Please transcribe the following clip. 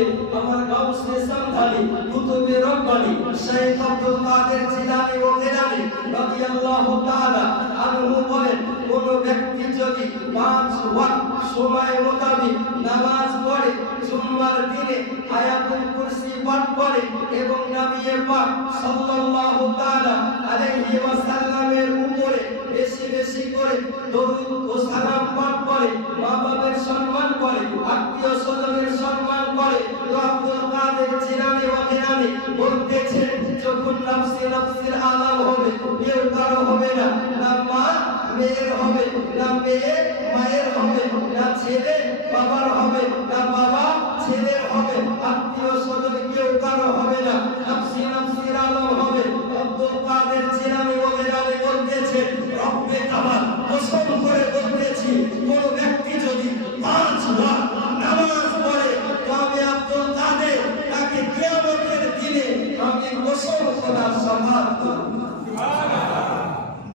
হবে আমার গাউসে সামধানি কুতুবে রব্বানি শেখ আব্দুল কাদের জিলানী ও গিলানী রাদিয়াল্লাহু তাআলা আনহু বলেন, কোন ব্যক্তি যদি পাঁচ ওয়াক্ত সময় মোতাবেক নামাজ পড়ে, জুম্মার দিনে আয়াতুল কুরসি পাঠ করে এবং নবী পাক সাল্লাল্লাহু তাআলা আলাইহি ওয়াসাল্লামের উপরে বেশি বেশি করে দরুদ ও সালাম গিলানী বলতেছেন যখন নফসি নফসির আলাম হবে, কেউ কারও হবে না। না মা, মেয়ের হবে, না মেয়ে, মায়ের হবে, না ছেলে, বাবার হবে, না বাবা, ছেলের হবে, আত্মীয় স্বজন কেউ কারও হবে না। নফসি নফসির আলম হবে আব্দুল কাদের জিলানী ওগেরানি বলতেছে, রব্বে কামাল কসম করে বলতেছি আল্লাহ